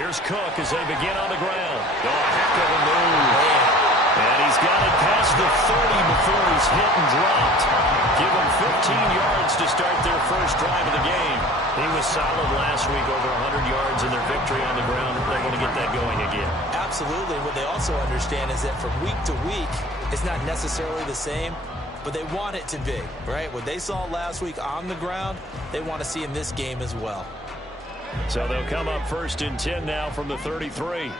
Here's Cook as they begin on the ground. Oh, a heck of a move. And he's got it past the 30 before he's hit and dropped. Give them 15 yards to start their first drive of the game. He was solid last week, over 100 yards in their victory on the ground. They want to get that going again. Absolutely. What they also understand is that from week to week, it's not necessarily the same, but they want it to be, right? What they saw last week on the ground, they want to see in this game as well. So they'll come up 1st and 10 now from the 33.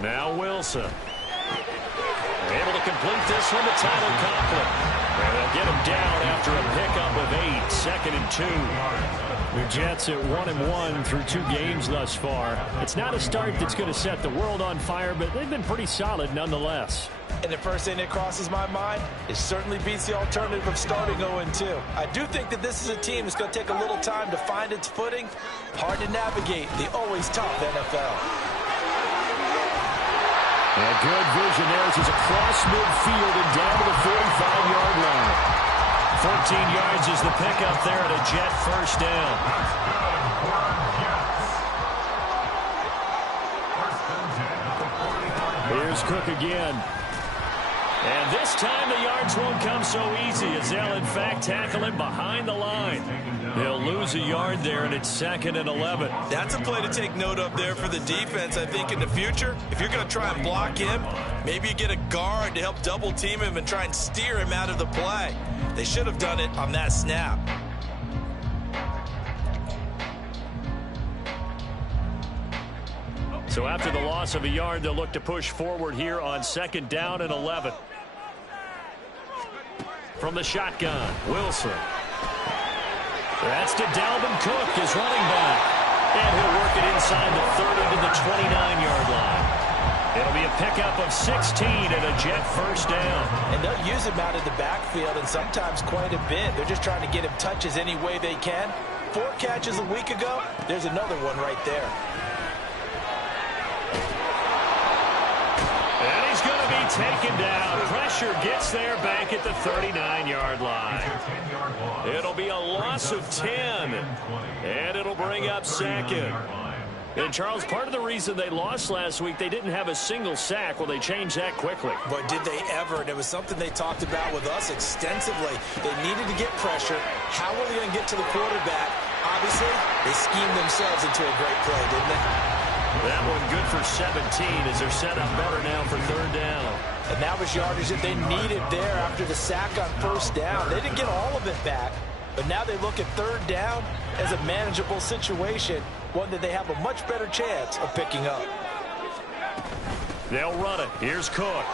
Now Wilson. They're able to complete this one to Tyler Conklin. And they'll get him down after a pickup of 8, 2nd and 2. The Jets at 1-1 through 2 games thus far. It's not a start that's going to set the world on fire, but they've been pretty solid nonetheless. And the first thing that crosses my mind, it certainly beats the alternative of starting 0-2. I do think that this is a team that's going to take a little time to find its footing. Hard to navigate the always tough NFL. And good vision there as he's across midfield and down to the 45-yard line. 14 yards is the pickup there at a Jet first down. Here's Cook again. And this time the yards won't come so easy as they'll in fact tackle him behind the line. They'll lose a yard there, and it's 2nd and 11. That's a play to take note of there for the defense, I think, in the future. If you're going to try and block him, maybe you get a guard to help double team him and try and steer him out of the play. They should have done it on that snap. So after the loss of a yard, they'll look to push forward here on 2nd down and 11. From the shotgun, Wilson. That's to Dalvin Cook, his running back. And he'll work it inside the 30 to the 29-yard line. It'll be a pickup of 16 and a Jet first down. And they'll use him out of the backfield, and sometimes quite a bit. They're just trying to get him touches any way they can. 4 catches a week ago. There's another one right there. And he's going to be taken down. Pressure gets there back at the 39-yard line. It'll be a loss of 10. And it'll bring up 2nd. And, Charles, part of the reason they lost last week, they didn't have a single sack. Well, they changed that quickly. But did they ever? And it was something they talked about with us extensively. They needed to get pressure. How were they going to get to the quarterback? Obviously, they schemed themselves into a great play, didn't they? That one good for 17 as they're set up better now for 3rd down. And that was yardage that they needed there after the sack on 1st down. They didn't get all of it back, but now they look at 3rd down as a manageable situation, one that they have a much better chance of picking up. They'll run it. Here's Cook.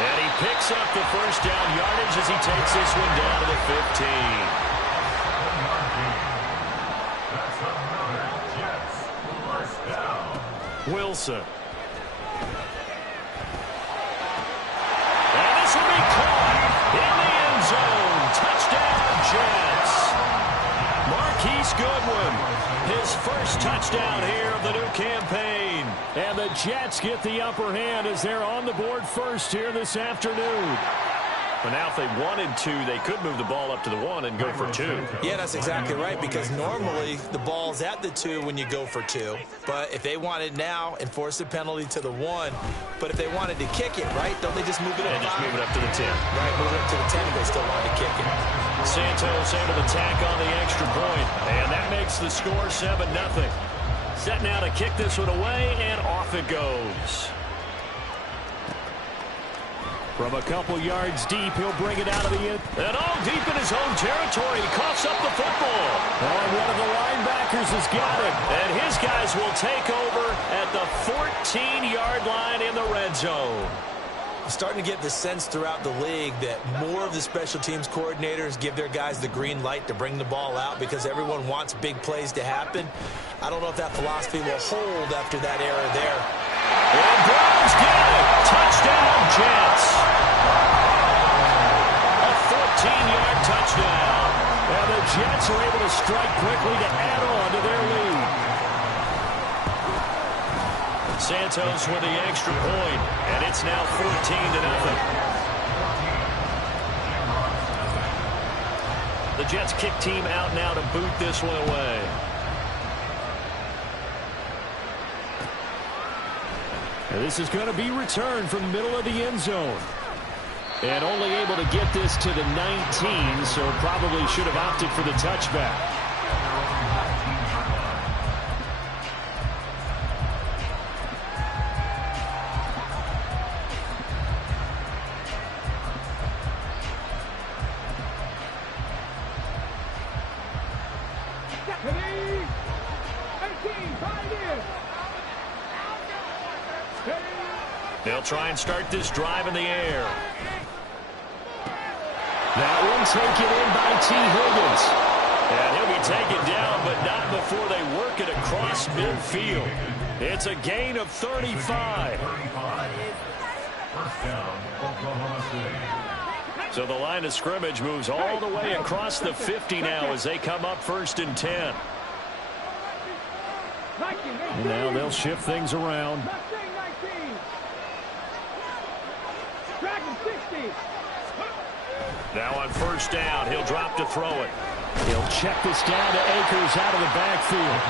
And he picks up the 1st down yardage as he takes this one down to the 15. Wilson. And this will be caught in the end zone. Touchdown, Jets. Marquise Goodwin, his first touchdown here of the new campaign. And the Jets get the upper hand as they're on the board first here this afternoon. But now if they wanted to, they could move the ball up to the 1 and go for 2. Yeah, that's exactly right, because normally the ball's at the 2 when you go for 2. But if they wanted now, enforce the penalty to the 1. But if they wanted to kick it, right, don't they just move it up? And just move it up to the 10. Right, move it up to the 10 if they still wanted to kick it. Santos able to tack on the extra point. And that makes the score 7-0. Set now to kick this one away, and off it goes. From a couple yards deep, he'll bring it out of the end. And all deep in his own territory. He coughs up the football. And one of the linebackers has got it. And his guys will take over at the 14-yard line in the red zone. I'm starting to get the sense throughout the league that more of the special teams coordinators give their guys the green light to bring the ball out because everyone wants big plays to happen. I don't know if that philosophy will hold after that era there. And Browns get it. Touchdown, Jets. A 14-yard touchdown. And the Jets are able to strike quickly to add on to their lead. Santos with the extra point, and it's now 14-0. The Jets kick team out now to boot this one away. And this is going to be returned from the middle of the end zone. And only able to get this to the 19, so probably should have opted for the touchback. They'll try and start this drive in the air. That one taken in by T. Higgins. And he'll be taken down, but not before they work it across midfield. It's a gain of 35. So the line of scrimmage moves all the way across the 50 now as they come up 1st and 10. Now they'll shift things around. Now on 1st down, he'll drop to throw it. He'll check this down to Akers out of the backfield.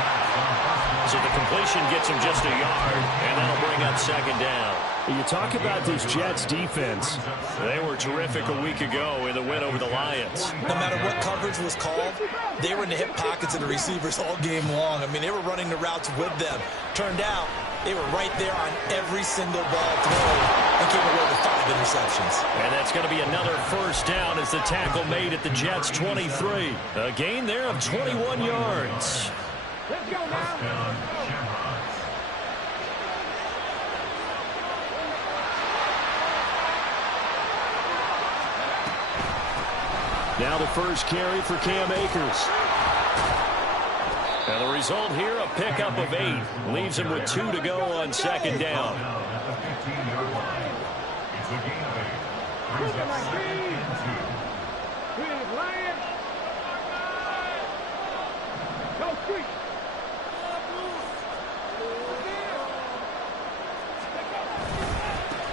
So the completion gets him just a yard, and that'll bring up 2nd down. You talk about this Jets defense. They were terrific a week ago in the win over the Lions. No matter what coverage was called, they were in the hip pockets of the receivers all game long. I mean, they were running the routes with them. Turned out, they were right there on every single ball thrown and came away with 5 interceptions. And that's going to be another 1st down as the tackle made at the Jets' 23. A gain there of 21 yards. Let's go now. Now the first carry for Cam Akers. And the result here, a pickup of 8. Leaves him with 2 to go on 2nd down.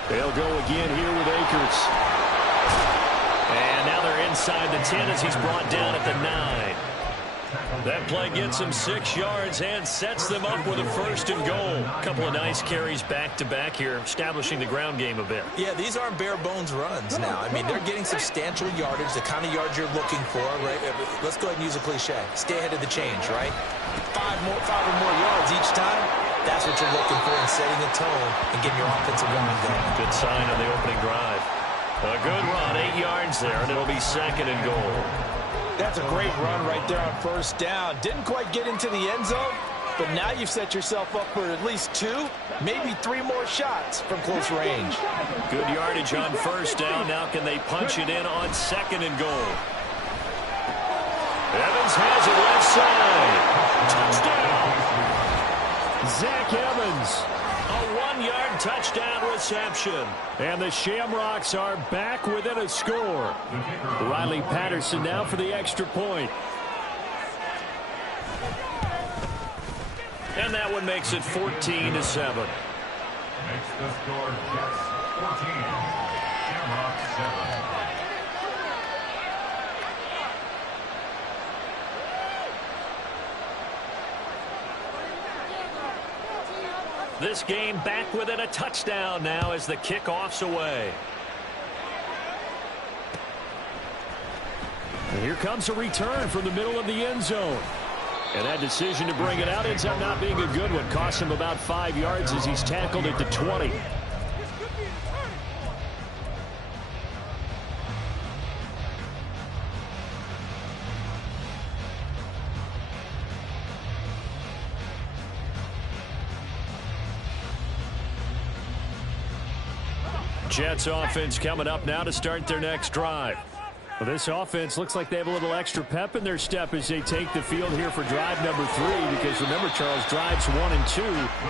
They'll go again here with Akers. And now they're inside the 10 as he's brought down at the 9. That play gets him 6 yards and sets them up with a 1st and goal. A couple of nice carries back-to-back here, establishing the ground game a bit. Yeah, these aren't bare-bones runs now. I mean, they're getting substantial yardage, the kind of yards you're looking for, right? Let's go ahead and use a cliche. Stay ahead of the change, right? 5 or more yards each time. That's what you're looking for in setting a tone and getting your offensive line going. Good sign on the opening drive. A good run, 8 yards there, and it'll be 2nd and goal. That's a great run right there on 1st down. Didn't quite get into the end zone, but now you've set yourself up for at least 2, maybe 3 more shots from close range. Good yardage on 1st down. Now can they punch it in on 2nd and goal? Evans has it left side. Touchdown. Zach Evans. A 1-yard touchdown reception. And the Shamrocks are back within a score. Riley Patterson now for the extra point. And that one makes it 14-7. Makes the score Jets 14, Shamrocks 7. This game back within a touchdown now as the kickoff's away. And here comes a return from the middle of the end zone. And that decision to bring it out ends up not being a good one. Costs him about 5 yards as he's tackled at the 20. Jets offense coming up now to start their next drive. Well, this offense looks like they have a little extra pep in their step as they take the field here for drive number 3, because remember, Charles, drives 1 and 2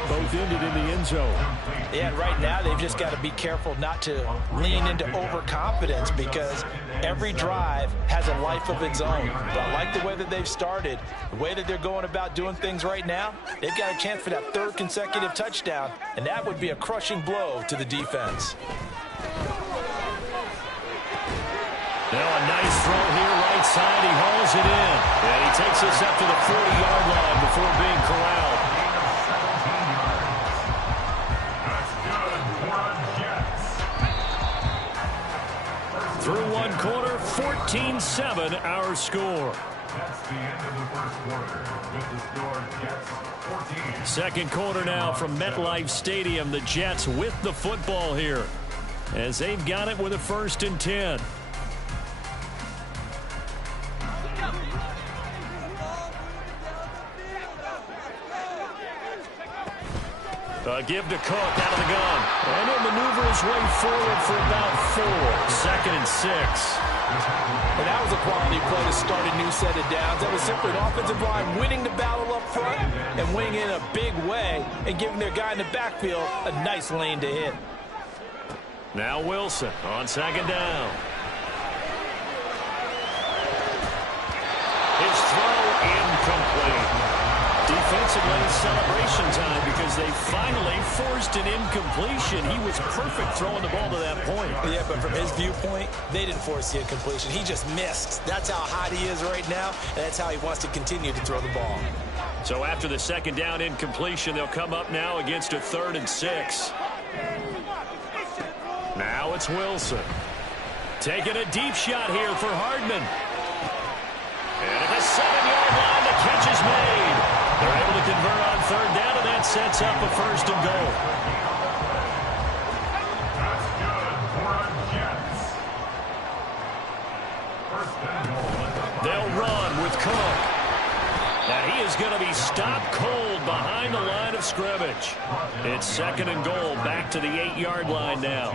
both ended in the end zone. Yeah, right now they've just got to be careful not to lean into overconfidence, because every drive has a life of its own. But I like the way that they've started, the way that they're going about doing things right now. They've got a chance for that 3rd consecutive touchdown, and that would be a crushing blow to the defense. Now a nice throw here right side. He hauls it in. And he takes us up to the 40-yard line before being corralled. quarter, 14-7 our score. That's the end of the first quarter. With the score, Jets 14. Second quarter now from MetLife Stadium. The Jets with the football here as they've got it with a 1st and 10. Give to Cook out of the gun. And he'll maneuver his way forward for about 4. 2nd and 6. And that was a quality play to start a new set of downs. That was simply an offensive line winning the battle up front and winning in a big way and giving their guy in the backfield a nice lane to hit. Now Wilson on 2nd down. His throw incomplete. Defensively, celebration time because they finally forced an incompletion. He was perfect throwing the ball to that point. Yeah, but from his viewpoint, they didn't force the incompletion. He just missed. That's how hot he is right now, and that's how he wants to continue to throw the ball. So after the 2nd down incompletion, they'll come up now against a 3rd and 6. Now it's Wilson. Taking a deep shot here for Hardman. And at the 7-yard line, the catch is made. They're able to convert on 3rd down, and that sets up a 1st and goal. That's good for our Jets. 1st and goal. They'll run with Cook. Now he is going to be stopped cold behind the line of scrimmage. It's 2nd and goal, back to the 8-yard line now.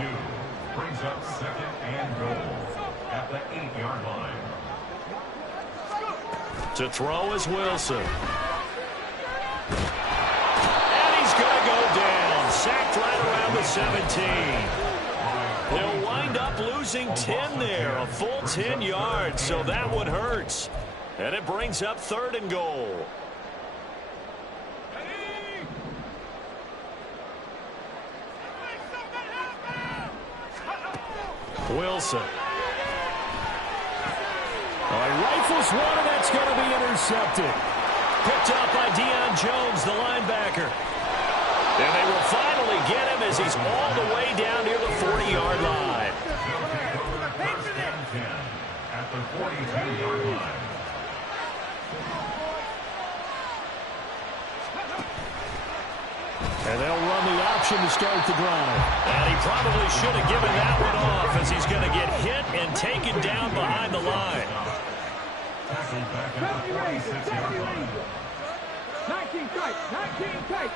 Brings up 2nd and goal at the 8-yard line. To throw is Wilson. And he's going to go down. Sacked right around the 17. They'll wind up losing 10 there. A full 10 yards, so that one hurts. And it brings up 3rd and goal. Wilson. Rifles one, and that's going to be intercepted. Picked up by Deion Jones, the linebacker. And they will finally get him as he's all the way down near the 40-yard line. At the 42-yard line. And they'll run the option to start the drive. And he probably should have given that one off as he's going to get hit and taken down behind the line. Tackled back at the 46-yard line. 19 tight, 19 tight.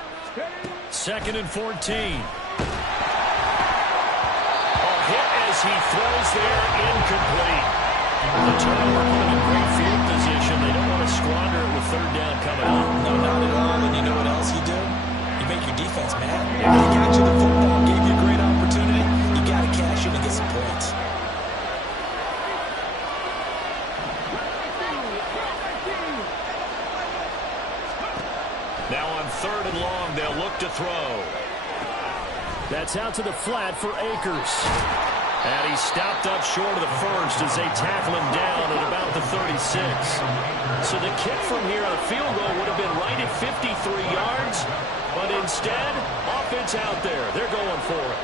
2nd and 14. A hit as he throws there, incomplete. The turnover put him in great field position. They don't want to squander it with 3rd down coming up. No, not at all. And you know what else you do? You make your defense mad. If they got you the football, gave you a great opportunity, you got to cash in and get some points. Now on 3rd and long, they'll look to throw. That's out to the flat for Akers. And he's stopped up short of the 1st as they tackle him down at about the 36. So the kick from here on a field goal would have been right at 53 yards. But instead, offense out there. They're going for it.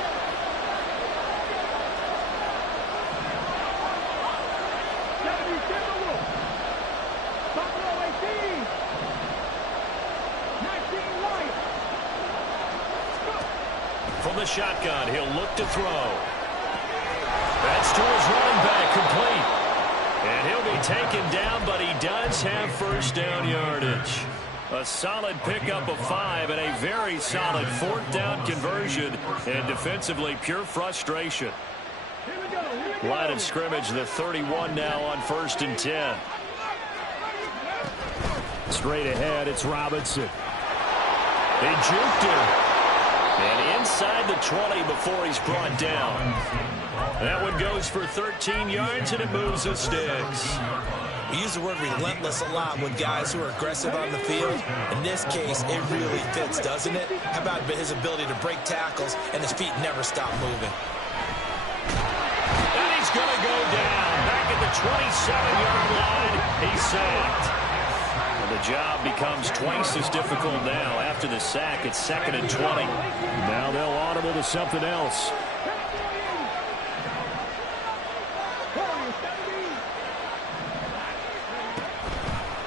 From the shotgun, he'll look to throw. That's to his running back, complete. And he'll be taken down, but he does have 1st down yardage. A solid pickup of 5 and a very solid 4th down conversion. And defensively, pure frustration. Line of scrimmage, the 31 now on 1st and 10. Straight ahead, it's Robinson. They juked him. And inside the 20 before he's brought down. That one goes for 13 yards, and it moves the sticks. We use the word relentless a lot with guys who are aggressive on the field. In this case, it really fits, doesn't it? How about his ability to break tackles and his feet never stop moving? And he's going to go down. Back at the 27-yard line, he's sacked. The job becomes twice as difficult now. After the sack, it's 2nd and 20. Now they'll audible to something else.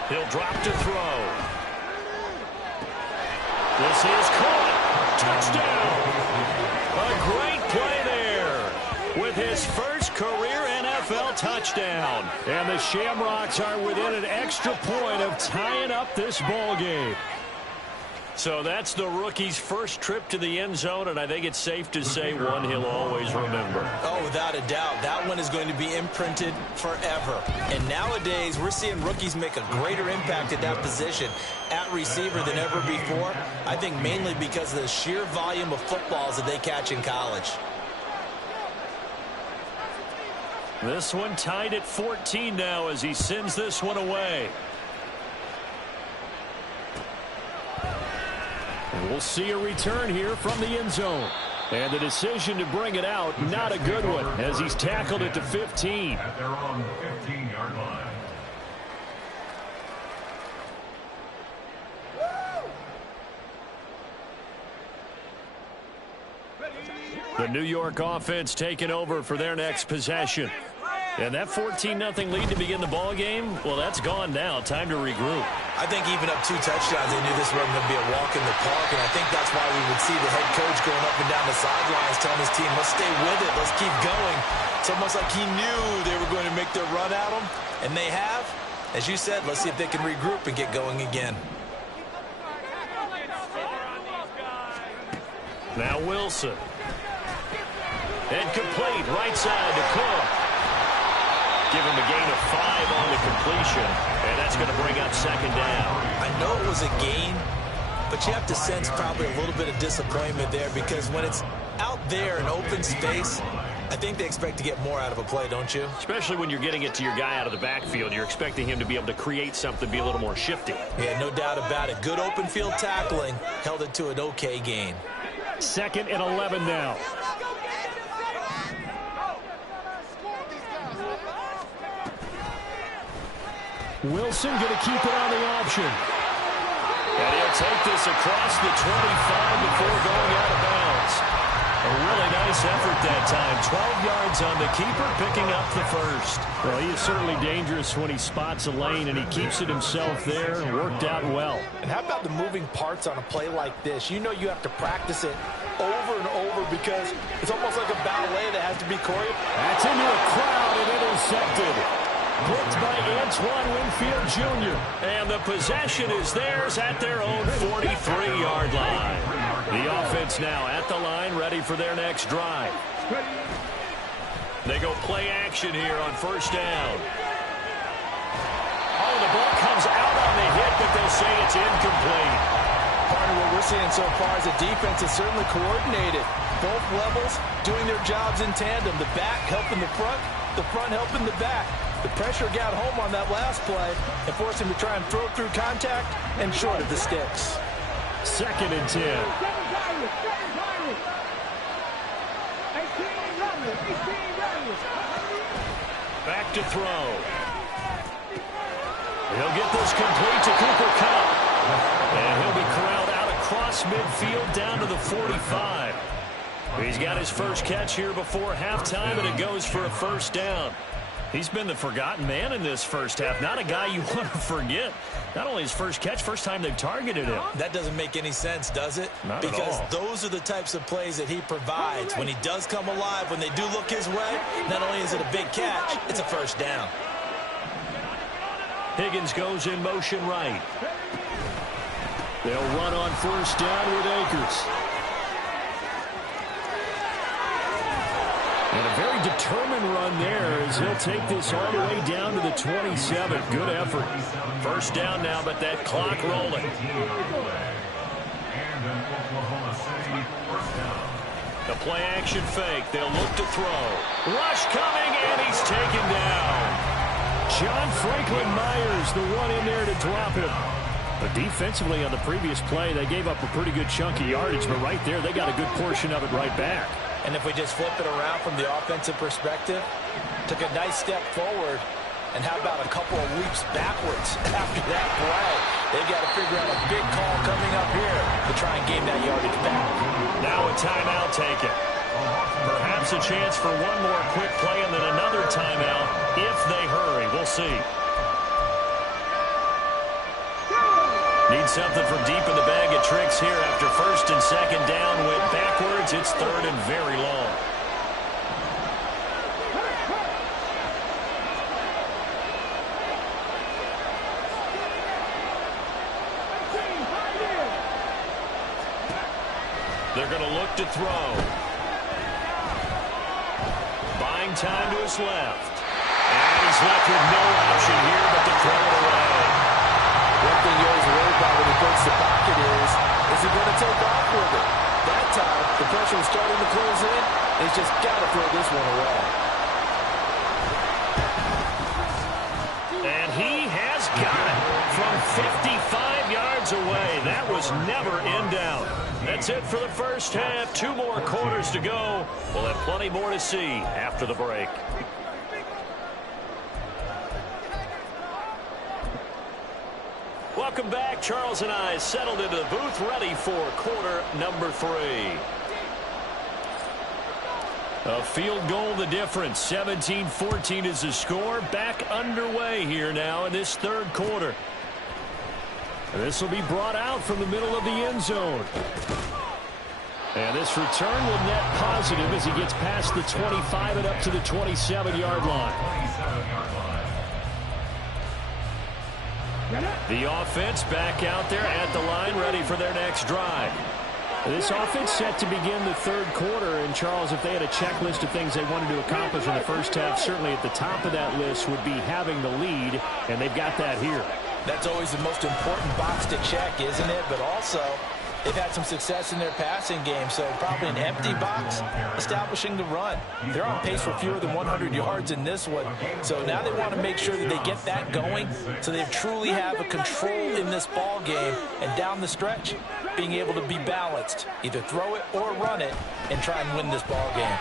He'll drop to throw. This is caught. Touchdown. A great play there with his first career NFL touchdown. And the Shamrocks are within an extra point of tying up this ball game. So that's the rookie's first trip to the end zone, and I think it's safe to say one he'll always remember. Oh, without a doubt. That one is going to be imprinted forever. And nowadays, we're seeing rookies make a greater impact at that position at receiver than ever before. I think mainly because of the sheer volume of footballs that they catch in college. This one tied at 14 now as he sends this one away. And we'll see a return here from the end zone. And the decision to bring it out, not a good one, as he's tackled it to 15. At their own 15-yard line. The New York offense taking over for their next possession. And that 14-0 lead to begin the ball game, well, that's gone now. Time to regroup. I think even up 2 touchdowns, they knew this wasn't going to be a walk in the park, and I think that's why we would see the head coach going up and down the sidelines telling his team, let's stay with it, let's keep going. It's almost like he knew they were going to make their run at him, and they have. As you said, let's see if they can regroup and get going again. Now Wilson. And complete, right side to Cook. Give him a gain of 5 on the completion, and that's going to bring up second down. I know it was a gain, but you have to sense probably a little bit of disappointment there because when it's out there in open space, I think they expect to get more out of a play, don't you? Especially when you're getting it to your guy out of the backfield. You're expecting him to be able to create something, be a little more shifty. Yeah, no doubt about it. Good open field tackling, held it to an okay gain. 2nd and 11 now. Wilson going to keep it on the option. And he'll take this across the 25 before going out of bounds. A really nice effort that time. 12 yards on the keeper, picking up the first. Well, he is certainly dangerous when he spots a lane, and he keeps it himself there and worked out well. And how about the moving parts on a play like this? You know you have to practice it over and over because it's almost like a ballet that has to be choreographed. That's into a crowd and intercepted. Blocked by Antoine Winfield Jr. And the possession is theirs at their own 43-yard line. The offense now at the line, ready for their next drive. They go play action here on first down. Oh, the ball comes out on the hit, but they'll say it's incomplete. Part of what we're seeing so far is the defense is certainly coordinated. Both levels doing their jobs in tandem. The back helping the front helping the back. The pressure got home on that last play and forced him to try and throw through contact and short of the sticks. 2nd and 10. Back to throw. He'll get this complete to Cooper Kupp. And he'll be corralled out across midfield down to the 45. He's got his first catch here before halftime, and it goes for a first down. He's been the forgotten man in this first half. Not a guy you want to forget. Not only his first catch, first time they've targeted him. That doesn't make any sense, does it? Not because at all. Those are the types of plays that he provides. When he does come alive, when they do look his way, not only is it a big catch, it's a first down. Higgins goes in motion right. They'll run on first down with Akers. And a very determined run there as he'll take this all the way down to the 27. Good effort. First down now, but that clock rolling. The play action fake. They'll look to throw. Rush coming, and he's taken down. John Franklin Myers, the one in there to drop him. But defensively on the previous play, they gave up a pretty good chunk of yardage, but right there, they got a good portion of it right back. And if we just flip it around from the offensive perspective, took a nice step forward, and how about a couple of leaps backwards after that play? They've got to figure out a big call coming up here to try and gain that yardage back. Now a timeout taken. Perhaps a chance for one more quick play and then another timeout if they hurry. We'll see. Need something from deep in the bag of tricks here after first and second down went backwards. It's third and very long. They're going to look to throw. Buying time to his left. And he's left with no option here but to throw it away. One thing you always worry about when he breaks the pocket is he going to take off with it? That time, the pressure was starting to close in, and he's just got to throw this one away. And he has got it from 55 yards away. That was never in doubt. That's it for the first half. 2 more quarters to go. We'll have plenty more to see after the break. Welcome back. Charles and I settled into the booth, ready for quarter number 3. A field goal the difference. 17-14 is the score. Back underway here now in this third quarter. And this will be brought out from the middle of the end zone. And this return will net positive as he gets past the 25 and up to the 27-yard line. The offense back out there at the line, ready for their next drive. This offense set to begin the third quarter. And, Charles, if they had a checklist of things they wanted to accomplish in the first half, certainly at the top of that list would be having the lead, and they've got that here. That's always the most important box to check, isn't it? But also, they've had some success in their passing game, so probably an empty box, establishing the run. They're on pace for fewer than 100 yards in this one, so now they want to make sure that they get that going so they truly have a control in this ball game, and down the stretch, being able to be balanced, either throw it or run it, and try and win this ball game.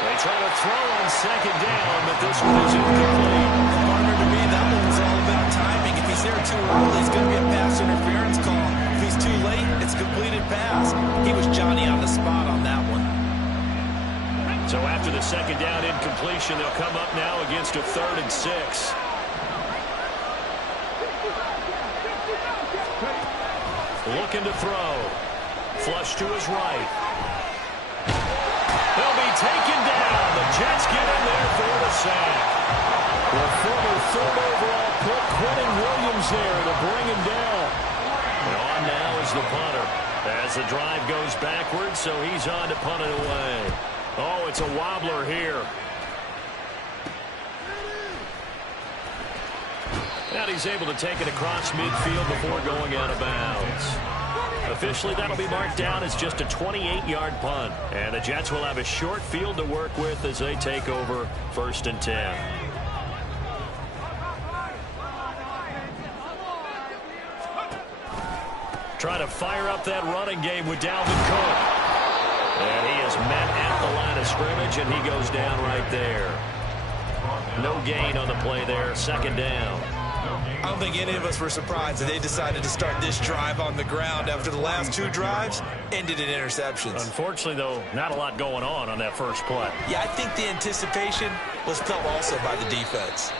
They try to throw on second down, but this one is incomplete. Partner, to me, that one was all about timing. If he's there too early, it's going to be a pass interference call. If he's too late, it's a completed pass. He was Johnny on the spot on that one. So after the second down incompletion, they'll come up now against a 3rd and 6. Looking to throw. Flush to his right. He'll be taken down. The Jets get in there for the sack. The former 3rd overall pick, Quentin Williams there to bring him down. And on now is the punter. As the drive goes backwards, so he's on to punt it away. Oh, it's a wobbler here. And he's able to take it across midfield before going out of bounds. Officially, that'll be marked down as just a 28-yard punt. And the Jets will have a short field to work with as they take over 1st and 10. Trying to fire up that running game with Dalvin Cook. And he is met at the line of scrimmage, and he goes down right there. No gain on the play there, 2nd down. I don't think any of us were surprised that they decided to start this drive on the ground after the last 2 drives ended in interceptions. Unfortunately, though, not a lot going on that first play. Yeah, I think the anticipation was felt also by the defense.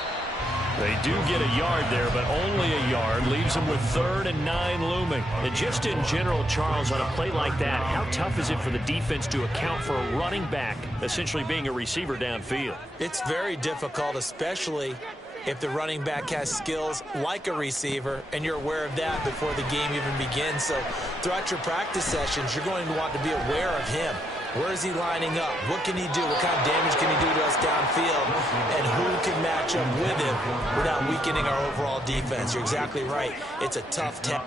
They do get a yard there, but only a yard. Leaves them with 3rd and 9 looming. And just in general, Charles, on a play like that, how tough is it for the defense to account for a running back essentially being a receiver downfield? It's very difficult, especially if the running back has skills like a receiver, and you're aware of that before the game even begins. So throughout your practice sessions, you're going to want to be aware of him. Where is he lining up? What can he do? What kind of damage can he do to us downfield? And who can match up with him without weakening our overall defense? You're exactly right. It's a tough task.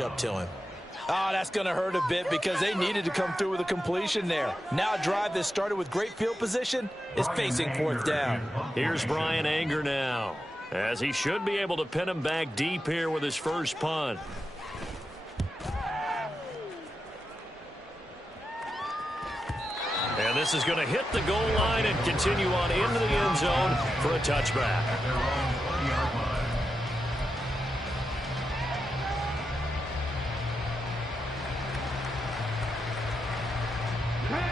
Up to him. Oh, that's going to hurt a bit because they needed to come through with a completion there. Now a drive that started with great field position is facing 4th down. Here's Brian Anger now, as he should be able to pin him back deep here with his first punt. And this is going to hit the goal line and continue on into the end zone for a touchback.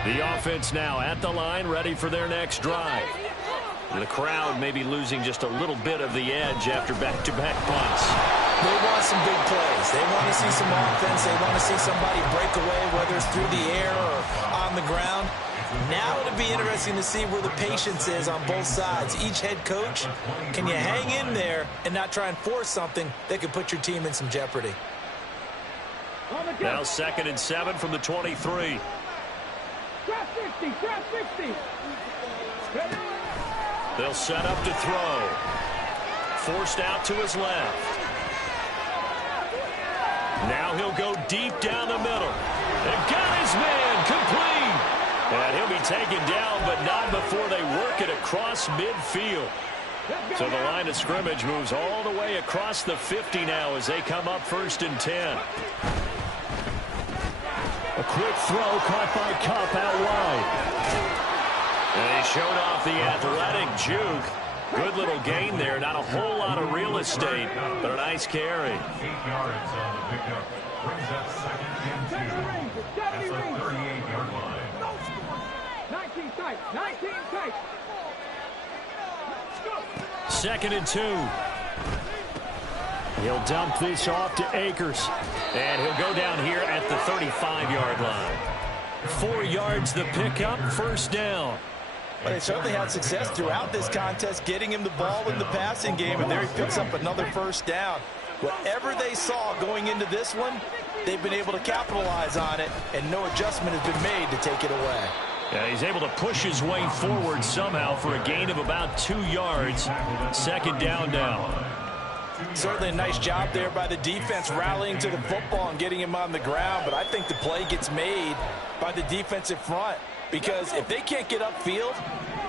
The offense now at the line, ready for their next drive. The crowd may be losing just a little bit of the edge after back-to-back punts. They want some big plays. They want to see some offense. They want to see somebody break away, whether it's through the air or on the ground. Now it'll be interesting to see where the patience is on both sides. Each head coach, can you hang in there and not try and force something that could put your team in some jeopardy? Now 2nd and 7 from the 23. Trap 60, trap 60. They'll set up to throw. Forced out to his left. Now he'll go deep down the middle. And got his man complete. And he'll be taken down, but not before they work it across midfield. So the line of scrimmage moves all the way across the 50 now as they come up 1st and 10. A quick throw caught by Kupp out wide. And he showed off the athletic juke. Good little gain there. Not a whole lot of real estate, but a nice carry. 8 yards on the pickup. Brings up 2nd and 2. That's the 38-yard line. 19 tight, 19 tight. 2nd and 2. He'll dump this off to Akers. And he'll go down here at the 35-yard line. 4 yards the pickup, 1st down. Well, they certainly had success throughout this contest, getting him the ball in the passing game, and there he picks up another 1st down. Whatever they saw going into this one, they've been able to capitalize on it, and no adjustment has been made to take it away. Yeah, he's able to push his way forward somehow for a gain of about 2 yards. 2nd down now. Certainly a nice job there by the defense rallying to the football and getting him on the ground, but I think the play gets made by the defensive front. Because if they can't get upfield,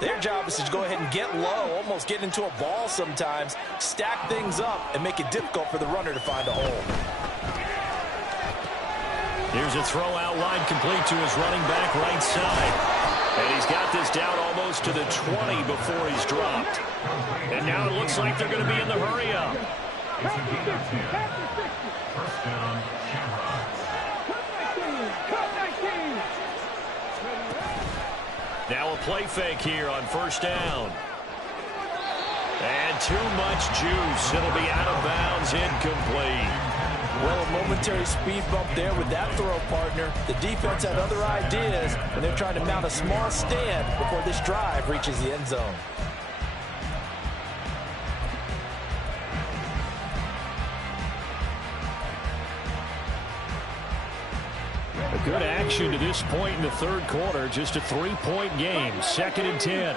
their job is to go ahead and get low, almost get into a ball sometimes, stack things up, and make it difficult for the runner to find a hole. Here's a throw out wide, complete to his running back right side. And he's got this down almost to the 20 before he's dropped. And now it looks like they're going to be in the hurry up. It's a gain of 10. 1st down, Shamrocks. Now a play fake here on 1st down. And too much juice. It'll be out of bounds, incomplete. Well, a momentary speed bump there with that throw, partner. The defense had other ideas, and they're trying to mount a small stand before this drive reaches the end zone. A good action to this point in the 3rd quarter. Just a 3-point game. 2nd and 10.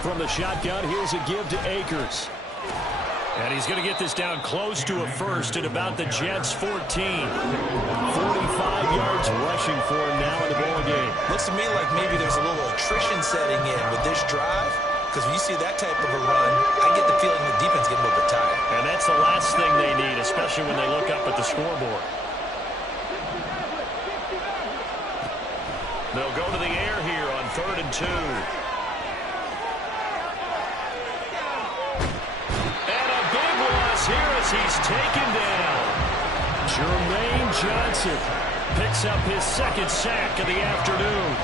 From the shotgun, here's a give to Akers. And he's going to get this down close to a 1st at about the Jets' 14. 45 yards rushing for him now in the ball game. Looks to me like maybe there's a little attrition setting in with this drive. Because when you see that type of a run, I get the feeling the defense getting a little bit tired. And that's the last thing they need, especially when they look up at the scoreboard. They'll go to the air here on 3rd and 2. And a big loss here as he's taken down. Jermaine Johnson picks up his 2nd sack of the afternoon.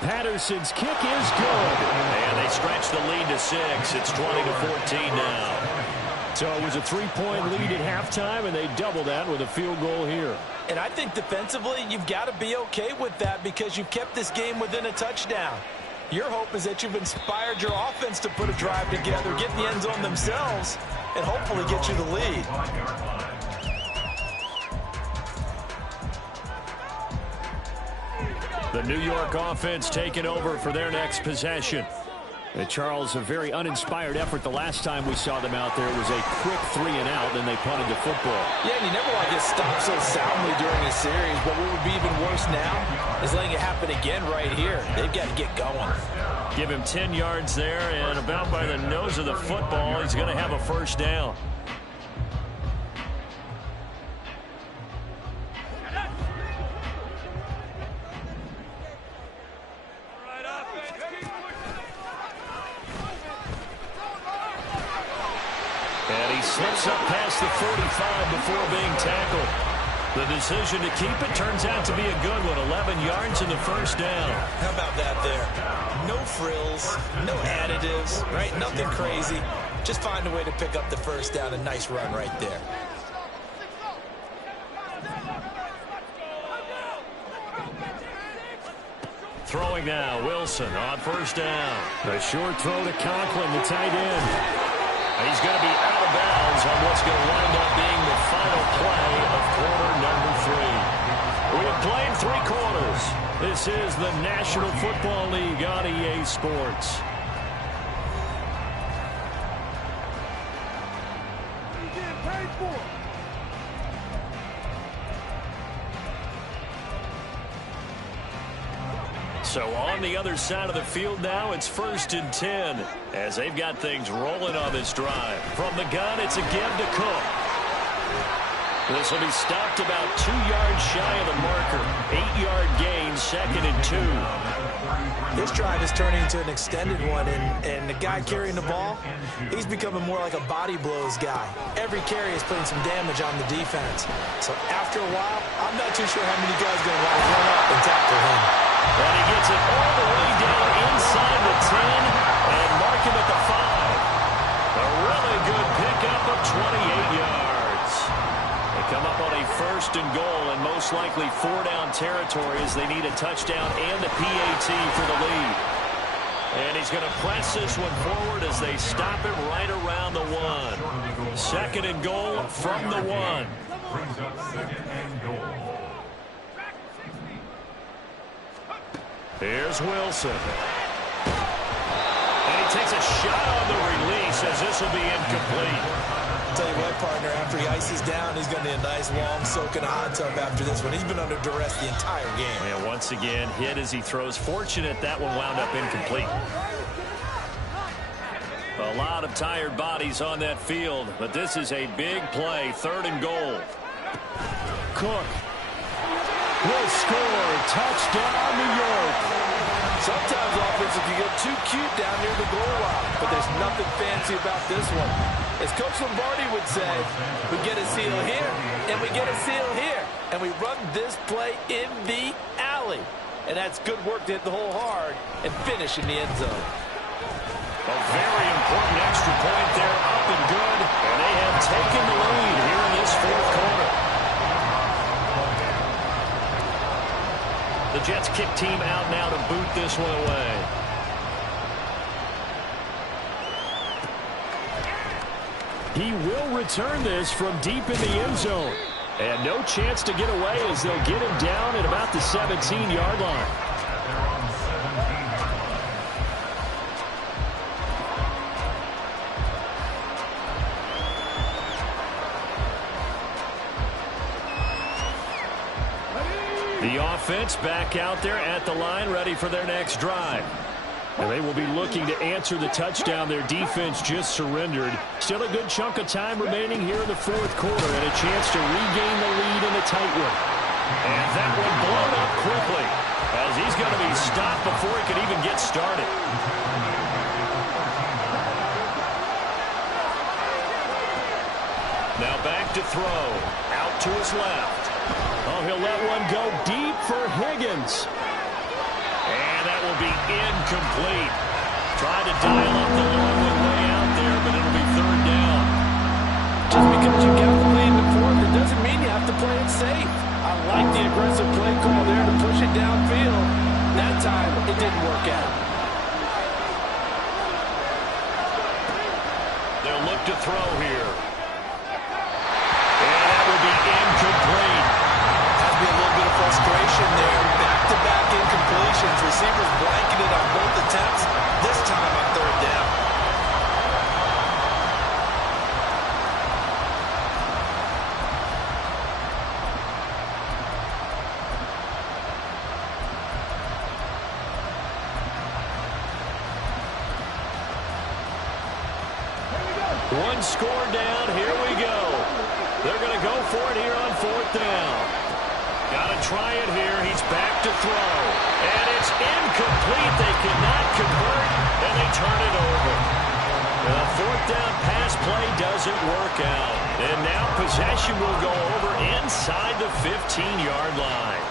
Patterson's kick is good. And they stretch the lead to 6. It's 20-14 now. So it was a 3-point lead at halftime, and they double that with a field goal here. And I think defensively, you've got to be okay with that because you've kept this game within a touchdown. Your hope is that you've inspired your offense to put a drive together, get in the end zone themselves, and hopefully get you the lead. The New York offense taking over for their next possession. And Charles, a very uninspired effort the last time we saw them out there. It was a quick 3 and out, then they punted the football. Yeah, and you never want to get stopped so soundly during a series, but what would be even worse now is letting it happen again right here. They've got to get going. Give him 10 yards there, and about by the nose of the football, he's going to have a first down. And he slips up past the 45 before being tackled. The decision to keep it turns out to be a good one. 11 yards in the first down. How about that there? No frills, no additives, right? Nothing crazy. Just find a way to pick up the first down. A nice run right there. Throwing now, Wilson on first down. A short throw to Conklin, the tight end. He's going to be out of bounds on what's going to wind up being the final play of quarter number 3. We have played 3 quarters. This is the National Football League on EA Sports. So on the other side of the field now, it's 1st and 10 as they've got things rolling on this drive. From the gun, it's a give to Cook. This will be stopped about 2 yards shy of the marker. 8-yard gain, 2nd and 2. This drive is turning into an extended one, and the guy carrying the ball, he's becoming more like a body blows guy. Every carry is putting some damage on the defense. So after a while, I'm not too sure how many guys are going to want to run up and tackle him. And he gets it all the way down inside the 10 and mark him at the 5. A really good pickup of 28 yards. They come up on a 1st and goal and most likely 4-down territory as they need a touchdown and a PAT for the lead. And he's going to press this one forward as they stop it right around the 1. 2nd and goal from the 1. Brings up 2nd and goal. Here's Wilson. And he takes a shot on the release as this will be incomplete. Tell you what, partner, after he ices down, he's going to need a nice long soak in a hot tub after this one. He's been under duress the entire game. And once again, hit as he throws. Fortunate that one wound up incomplete. A lot of tired bodies on that field, but this is a big play. 3rd and goal. Cook will score. Touchdown, New York. Sometimes offenses can get too cute down near the goal line, but there's nothing fancy about this one. As Coach Lombardi would say, we get a seal here, and we get a seal here, and we run this play in the alley. And that's good work to hit the hole hard and finish in the end zone. A very important extra point there, up and good, and they have taken the lead here in this 4th quarter. The Jets kick team out now to boot this one away. He will return this from deep in the end zone. And no chance to get away as they'll get him down at about the 17-yard line. The offense back out there at the line, ready for their next drive. And they will be looking to answer the touchdown their defense just surrendered. Still a good chunk of time remaining here in the 4th quarter and a chance to regain the lead in a tight one. And that one blown up quickly as he's going to be stopped before he could even get started. Now back to throw. Out to his left. Oh, he'll let one go deep for Higgins. And that will be incomplete. Tried to dial up the long one way out there, but it'll be 3rd down. Just because you got the lead in the 4th, it doesn't mean you have to play it safe. I like the aggressive play call there to push it downfield. That time, it didn't work out. They'll look to throw here. And that will be incomplete. Be a little bit of frustration there. Back-to-back incompletions. Receivers blanketed on both attempts. This time on 3rd down. One score down. Here we go. They're going to go for it here on 4th down. Got to try it here. He's back to throw. And it's incomplete. They cannot convert, and they turn it over. The 4th down pass play doesn't work out. And now possession will go over inside the 15-yard line.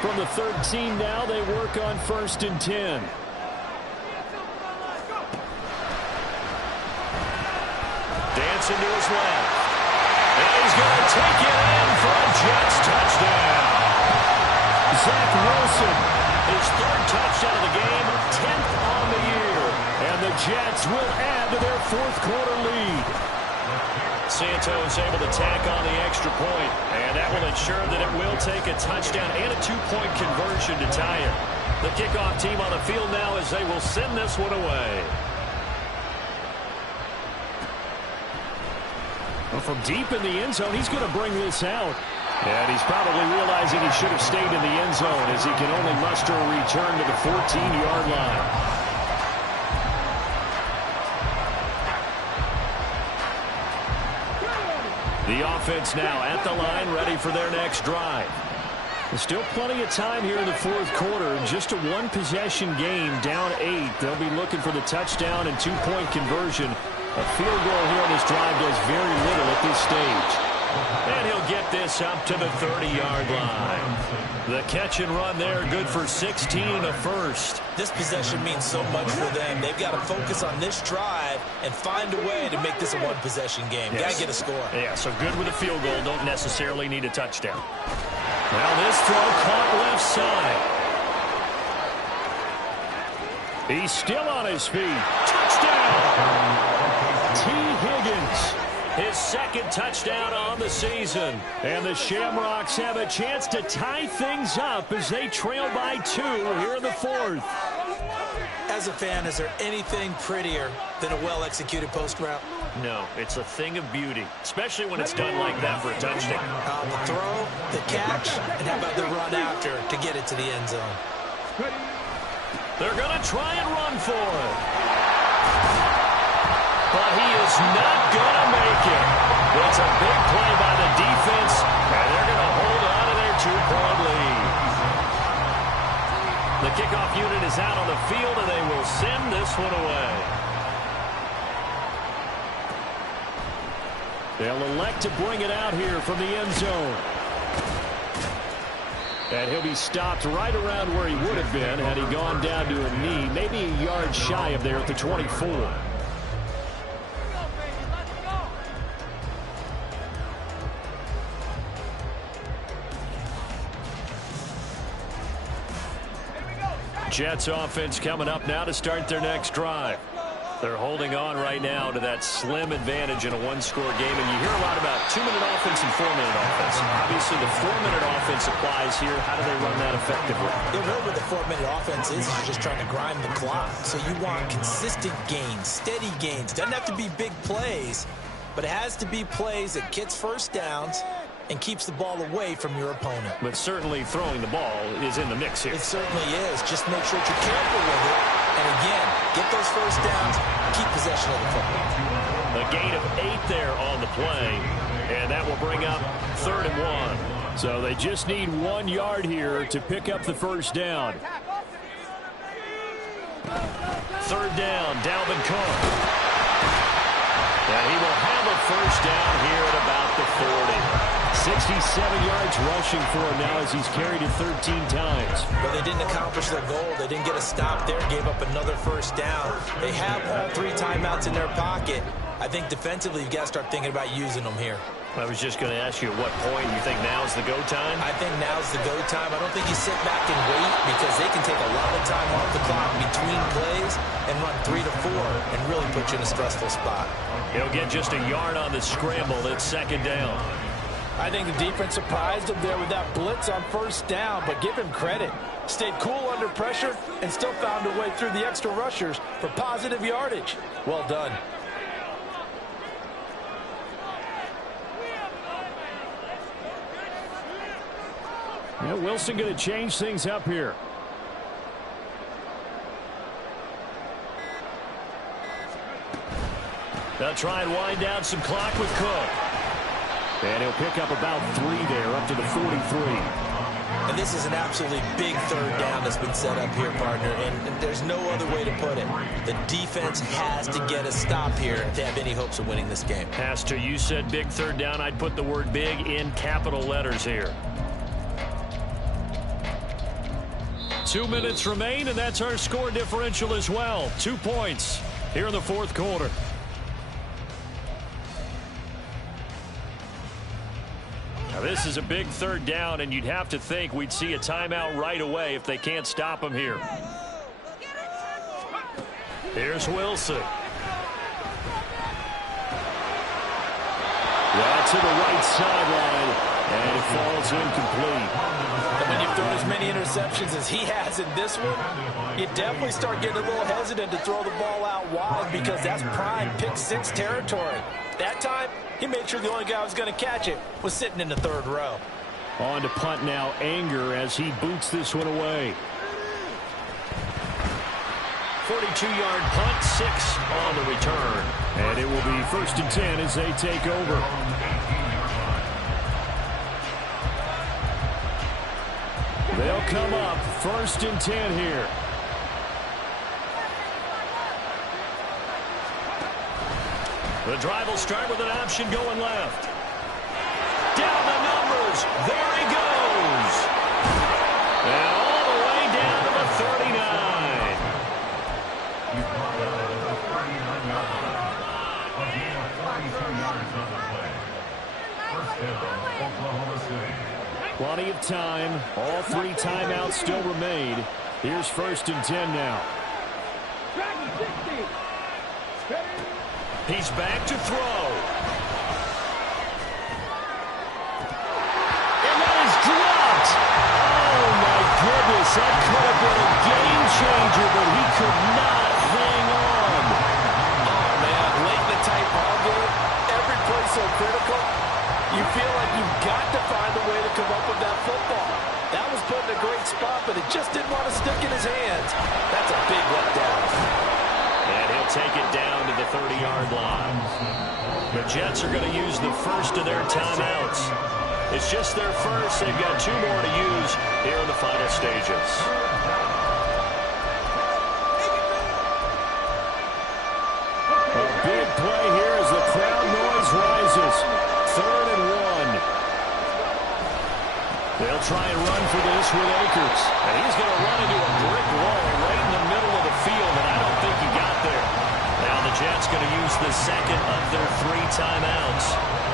From the 13 now, they work on 1st and 10. Dancing to his left. And he's going to take it in for a Jets touchdown. Zach Wilson, his 3rd touchdown of the game, 10th on the year. And the Jets will add to their 4th quarter lead. Santos able to tack on the extra point, and that will ensure that it will take a touchdown and a 2-point conversion to tie it. The kickoff team on the field now as they will send this one away. Well, from deep in the end zone, he's going to bring this out. And he's probably realizing he should have stayed in the end zone as he can only muster a return to the 14-yard line. The offense now at the line, ready for their next drive. There's still plenty of time here in the 4th quarter. Just a 1-possession game, down 8. They'll be looking for the touchdown and 2-point conversion. A field goal here on this drive does very little at this stage. And he'll get this up to the 30-yard line. The catch and run there, good for 16 and a first. This possession means so much for them. They've got to focus on this drive and find a way to make this a 1-possession game. Got to get a score. Yeah, so good with a field goal. Don't necessarily need a touchdown. Well, this throw caught left side. He's still on his feet. Touchdown! T. Higgins, his 2nd touchdown on the season. And the Shamrocks have a chance to tie things up as they trail by 2 here in the 4th. As a fan, is there anything prettier than a well-executed post route? No, it's a thing of beauty, especially when it's done like that for a touchdown. The throw, the catch, and how about the run after to get it to the end zone? They're going to try and run for it. But he is not going to make it. It's a big play by the defense, and they're going to hold on to their 2-point lead. The kickoff unit is out on the field, and they will send this one away. They'll elect to bring it out here from the end zone. And he'll be stopped right around where he would have been had he gone down to a knee, maybe a yard shy of there at the 24. Jets offense coming up now to start their next drive. They're holding on right now to that slim advantage in a 1-score game. And you hear a lot about 2-minute offense and 4-minute offense. Obviously, the 4-minute offense applies here. How do they run that effectively? Yeah, really what the 4-minute offense is you're just trying to grind the clock. So you want consistent gains, steady gains. Doesn't have to be big plays, but it has to be plays that gets first downs and keeps the ball away from your opponent. But certainly throwing the ball is in the mix here. It certainly is. Just make sure that you're careful with it. And again, get those first downs, keep possession of the football. A gain of 8 there on the play, and that will bring up 3rd and 1. So they just need 1 yard here to pick up the first down. 3rd down, Dalvin Cook. And he will have a first down here at about the 40. 67 yards rushing for him now as he's carried it 13 times. But they didn't accomplish their goal. They didn't get a stop there, gave up another first down. They have all 3 timeouts in their pocket. I think defensively you've got to start thinking about using them here. I was just going to ask you at what point you think now's the go time? I think now's the go time. I don't think you sit back and wait because they can take a lot of time off the clock between plays and run 3 to 4 and really put you in a stressful spot. He'll get just a yard on the scramble. It's 2nd down. I think the defense surprised him there with that blitz on first down, but give him credit. Stayed cool under pressure and still found a way through the extra rushers for positive yardage. Well done. Yeah, Wilson going to change things up here. They'll try and wind down some clock with Cook. And he'll pick up about 3 there, up to the 43. And this is an absolutely big third down that's been set up here, partner, and there's no other way to put it. The defense has to get a stop here if they have any hopes of winning this game. Pastor, you said big third down. I'd put the word big in capital letters here. 2 minutes remain, and that's our score differential as well. 2 points here in the fourth quarter. Now, this is a big third down, and you'd have to think we'd see a timeout right away if they can't stop them here. Here's Wilson. Right to the right sideline, and it falls incomplete. And when you've thrown as many interceptions as he has in this one, you definitely start getting a little hesitant to throw the ball out wide because that's prime pick six territory. That time, he made sure the only guy who was going to catch it was sitting in the third row. On to punt now, Anger, as he boots this one away. 42-yard punt, 6 on the return. And it will be 1st and 10 as they take over. They'll come up 1st and 10 here. The drive will start with an option going left. Down the numbers. There he goes. And all the way down to the 39. He's brought out at the 39-yard line. A gain of 42 yards on the play. First down, Oklahoma City. Plenty of time. All 3 timeouts still remain. Here's 1st and 10 now. He's back to throw. And that is dropped. Oh, my goodness. That could have been a game changer, but he could not hang on. Oh, man, late in the tight ball game, every play so critical. You feel like you've got to find a way to come up with that football. That was put in a great spot, but it just didn't want to stick in his hands. That's a big letdown. And he'll take it down to the 30-yard line. The Jets are going to use the first of their timeouts. It's just their first. They've got 2 more to use here in the final stages. A big play here as the crowd noise rises. 3rd and 1. They'll try and run for this with Akers. And he's going to run into a brick wall right in the middle of the field, and I don't think he got there. Now the Jets going to use the second of their 3 timeouts.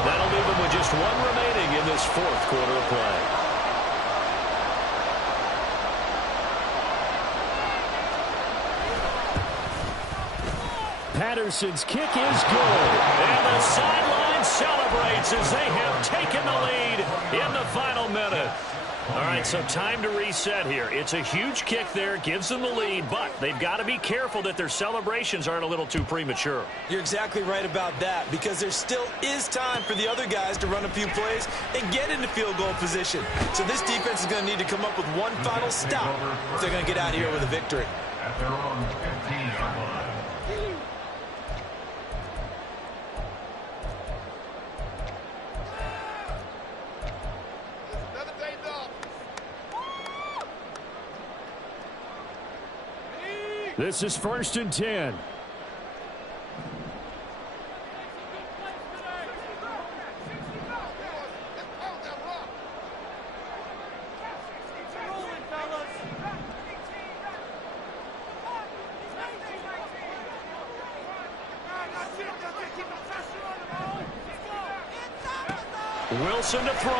That'll leave them with just 1 remaining in this fourth quarter of play. Patterson's kick is good. And the sideline celebrates as they have taken the lead in the final minute. All right, so time to reset here. It's a huge kick there, gives them the lead, but they've got to be careful that their celebrations aren't a little too premature. You're exactly right about that, because there still is time for the other guys to run a few plays and get into field goal position. So this defense is going to need to come up with one final stop if they're going to get out of here with a victory. At their own 15-yard line. This is 1st and 10. Wilson to throw.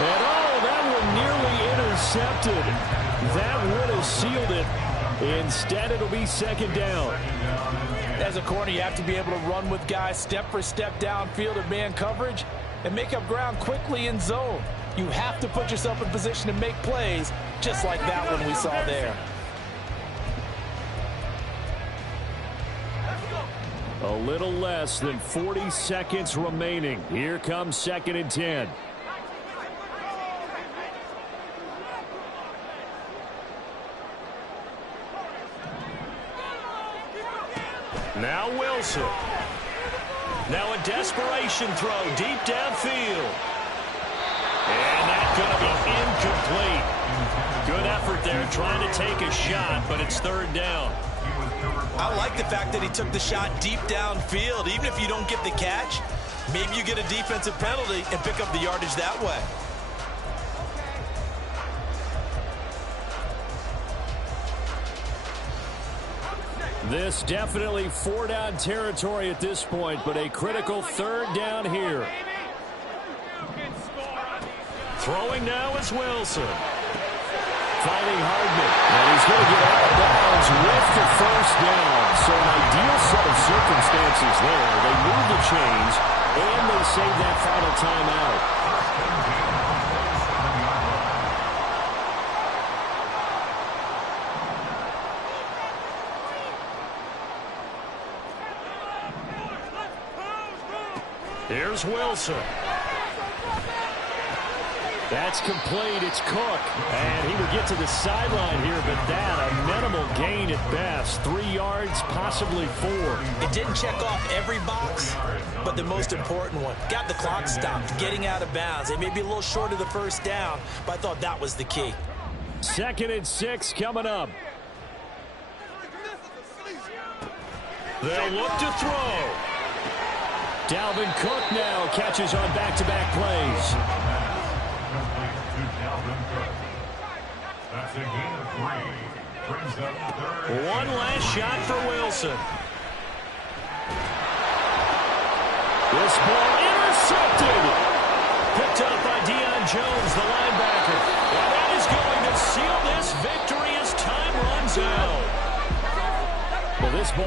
And that one nearly intercepted. That would have sealed it. Instead, it'll be 2nd down. As a corner, you have to be able to run with guys step for step downfield in man coverage and make up ground quickly in zone. You have to put yourself in position to make plays, just like that one we saw there. A little less than 40 seconds remaining. Here comes 2nd and 10. Now Wilson. Now a desperation throw deep downfield. And that's going to be incomplete. Good effort there trying to take a shot, but it's third down. I like the fact that he took the shot deep downfield. Even if you don't get the catch, maybe you get a defensive penalty and pick up the yardage that way. This definitely four-down territory at this point, but a critical third down here. Throwing now is Wilson. Finding Hardman, and he's going to get out of bounds with the first down. So an ideal set of circumstances there. They move the chains, and they save that final timeout. Here's Wilson. That's complete. It's Cook. And he would get to the sideline here, but that, a minimal gain at best. 3 yards, possibly 4. It didn't check off every box, but the most important one. Got the clock stopped, getting out of bounds. It may be a little short of the first down, but I thought that was the key. 2nd and 6 coming up. They'll look to throw. Dalvin Cook now catches on back-to-back plays. That's a gain of 3. Brings up third. One last shot for Wilson. This ball intercepted. Picked up by Deion Jones, the linebacker. And that is going to seal this victory as time runs out. Well, this ball